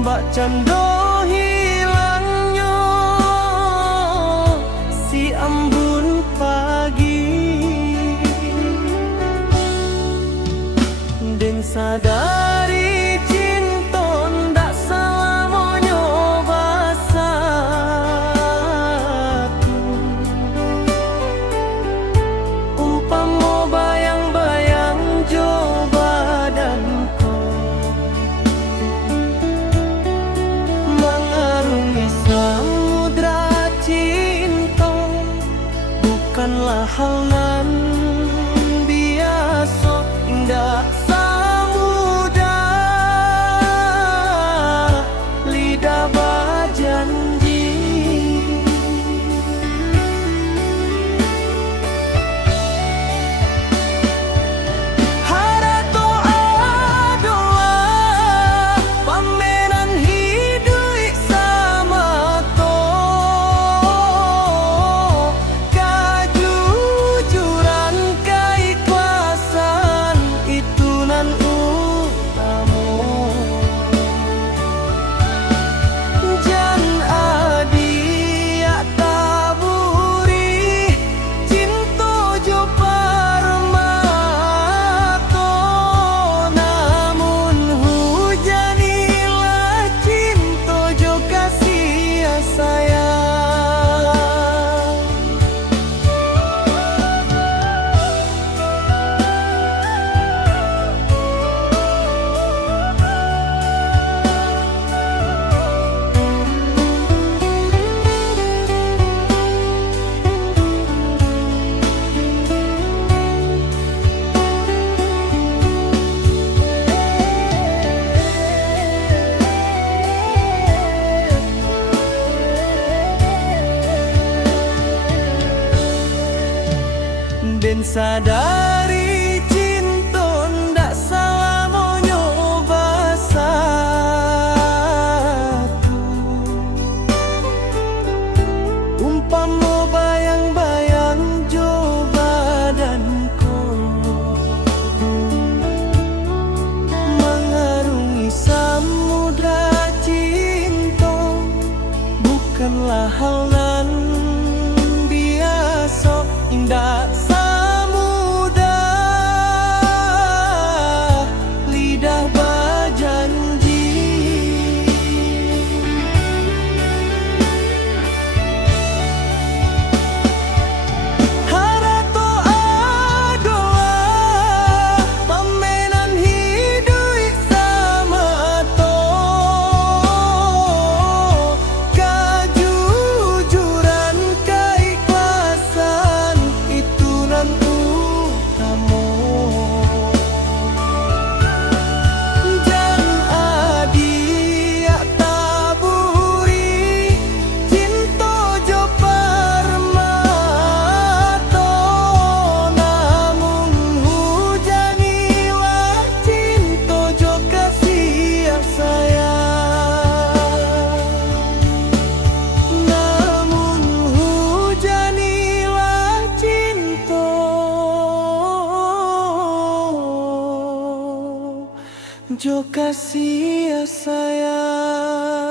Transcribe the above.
Mbak cando hilangnya si embun pagi, den sadari cinta ndak selamanya bersatu. Umpama bayang-bayang jo badanku mengarungi samudra cinta, bukanlah hal nan biasa. Indah samudah lidah berjanji, harato adoa pamenan hidup sama to, kejujuran keikhlasan itu nan utama. Jan adia taburi cinta jo parmato, namun hujanilah cinta jo kasih sayang. Den sadari cinta ndak selamanya bersatu. Umpama bayang-bayang jo badanku mengarungi samudra cinta, bukanlah hal nan biasa. Indah samudah lidah berjanji, harato adoa pamenan hidup sama to, kejujuran keikhlasan itu nan utama. Jan adia taburi cinta jo parmato, namun hujanilah cinta jo kasih sayang. Namun hujanilah cinta jo kasih sayang.